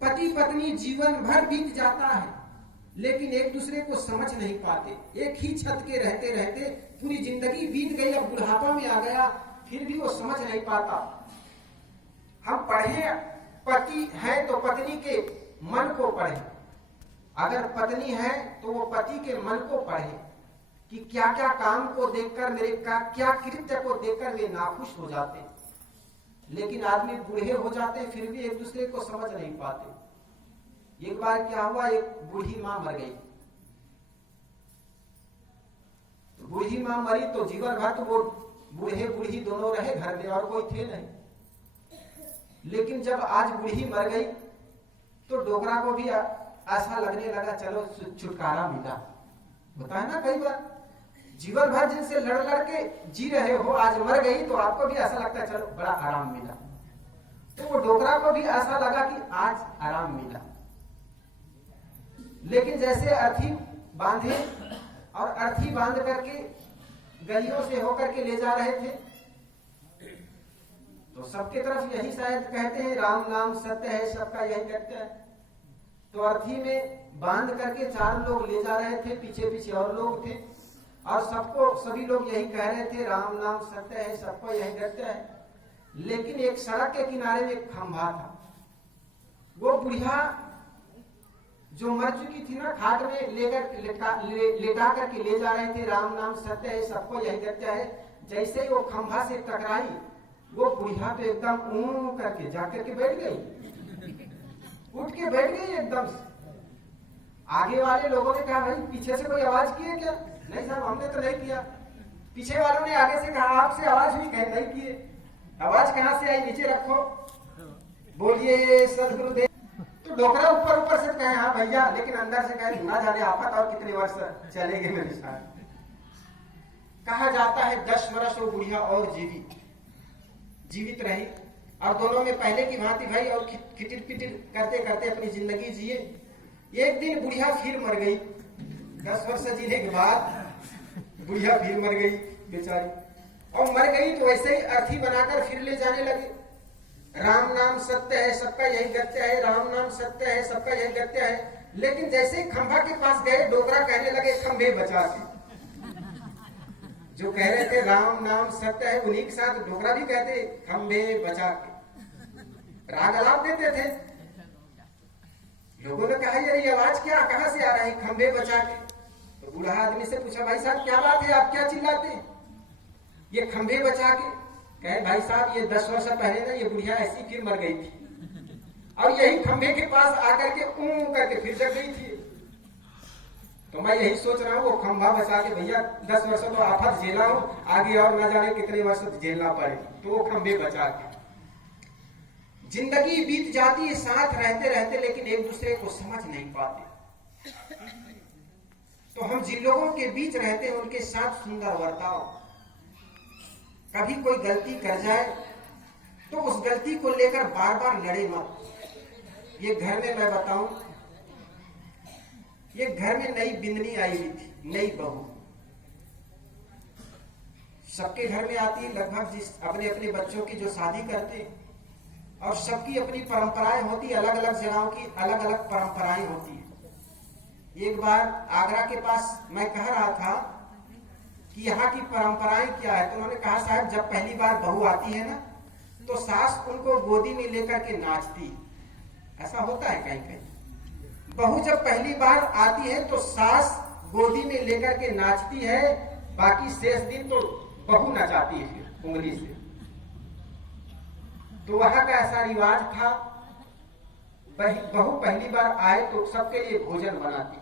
पति पत्नी जीवन भर बीत जाता है, लेकिन एक दूसरे को समझ नहीं पाते। एक ही छत के रहते रहते पूरी जिंदगी बीत गई, अब बुढ़ापा में आ गया, फिर भी वो समझ नहीं पाता। हम पढ़े, पति है तो पत्नी के मन को पढ़े, अगर पत्नी है तो वो पति के मन को पढ़े कि क्या क्या काम को देखकर, मेरे क्या कृत्य को देखकर वे नाखुश हो जाते। लेकिन आदमी बूढ़े हो जाते फिर भी एक दूसरे को समझ नहीं पाते। एक बार क्या हुआ, एक बूढ़ी मां मर गई। तो बूढ़ी मां मरी तो जीवन भर तो वो बूढ़े बूढ़ी दोनों रहे घर में और कोई थे नहीं। लेकिन जब आज बूढ़ी मर गई तो डोकरा को भी ऐसा लगने लगा चलो छुटकारा मिला। होता है ना कई बार, जीवन भर जिनसे लड़ लड़ के जी रहे हो, आज मर गई तो आपको भी ऐसा लगता है चलो बड़ा आराम मिला। तो वो डोकरा को भी ऐसा लगा कि आज आराम मिला। लेकिन जैसे अर्थी बांधे और अर्थी बांध करके गलियों से होकर के ले जा रहे थे, तो सबके तरफ यही शायद कहते हैं राम नाम सत्य है, सबका यही कहते हैं। तो अर्थी में बांध करके 4 लोग ले जा रहे थे, पीछे पीछे और लोग थे, और सभी लोग यही कह रहे थे राम नाम सत्य है, सबको यही कहते हैं। लेकिन एक सड़क के किनारे में एक खंभा था। वो बुढ़िया जो मर चुकी थी ना, खाट में लेटा करके ले जा रहे थे राम नाम सत्य है, सबको यही कहते हैं। जैसे ही वो खंभा से टकराई, वो बुढ़िया तो एकदम ऊं करके जाकर के बैठ गई, उठ के बैठ गई एकदम से। आगे वाले लोगों ने कहा भाई पीछे से कोई आवाज की है क्या? नहीं साहब हमने तो नहीं किया। पीछे वालों ने आगे से कहा आपसे आवाज हुई? कहे नहीं किए। आवाज कहां से आई? नीचे रखो, बोलिए सदगुरुदेव। तो डोकरा ऊपर ऊपर से कहे हाँ भैया, लेकिन अंदर से कहे ना जाने आफत और कितने वर्ष चलेंगे मेरे साथ। कहा जाता है 10 वर्ष वो बुढ़िया और जीवित रही, और दोनों में पहले की भांति भाई और खिटिर पिटिर करते करते अपनी जिंदगी जिए। एक दिन बुढ़िया फिर मर गई। 10 वर्ष जीने के बाद बुढ़िया फिर मर गई बेचारी। और मर गई तो वैसे ही अर्थी बनाकर फिर ले जाने लगे। राम नाम सत्य है, सबका यही गत्य है, राम नाम सत्य है, सबका यही गत्य है। लेकिन जैसे खंभा के पास गए, डोकरा कहने लगे खंभे बचा के। जो कह रहे थे राम नाम सत्य है, उन्हीं के साथ डोकरा भी कहते खंभे बचा के, राग अलाप देते थे। लोगों ने कहा ये आवाज क्या, कहां से आ रहा है? खंभे बचा के। तो बूढ़ा आदमी से पूछा भाई साहब क्या बात है, आप क्या चिल्लाते हैं? ये खंभे बचा के। कहे भाई साहब ये 10 वर्ष पहले ना ये बुढ़िया ऐसी फिर मर गई थी, और यही खंभे के पास आकर के ऊं करके फिर जग गई थी। तो मैं यही सोच रहा हूँ वो खंभा बचा के भैया 10 वर्ष तो आफत झेला हूं, आगे और न जाने कितने वर्ष झेलना पड़े, तो वो खंभे बचा के। जिंदगी बीत जाती है साथ रहते रहते, लेकिन एक दूसरे को समझ नहीं पाते। तो हम जिन लोगों के बीच रहते हैं उनके साथ सुंदर बर्ताव। कभी कोई गलती कर जाए तो उस गलती को लेकर बार बार लड़े मत। ये घर में मैं बताऊं, ये घर में नई बिंदनी आई हुई थी, नई बहू। सबके घर में आती है लगभग, जिस अपने अपने बच्चों की जो शादी करते, और सबकी अपनी परंपराएं होती, अलग अलग जगहों की अलग अलग परंपराएं होती है। एक बार आगरा के पास मैं कह रहा था कि यहाँ की परंपराएं क्या है, तो उन्होंने कहा साहब जब पहली बार बहू आती है ना, तो सास उनको गोदी में लेकर के नाचती। ऐसा होता है कहीं कहीं। बहू जब पहली बार आती है तो सास गोदी में लेकर के नाचती है, बाकी शेष दिन तो बहू नचाती है उंगली से। तो वहां का ऐसा रिवाज था, बहू पहली बार आए तो सबके लिए भोजन बनाती।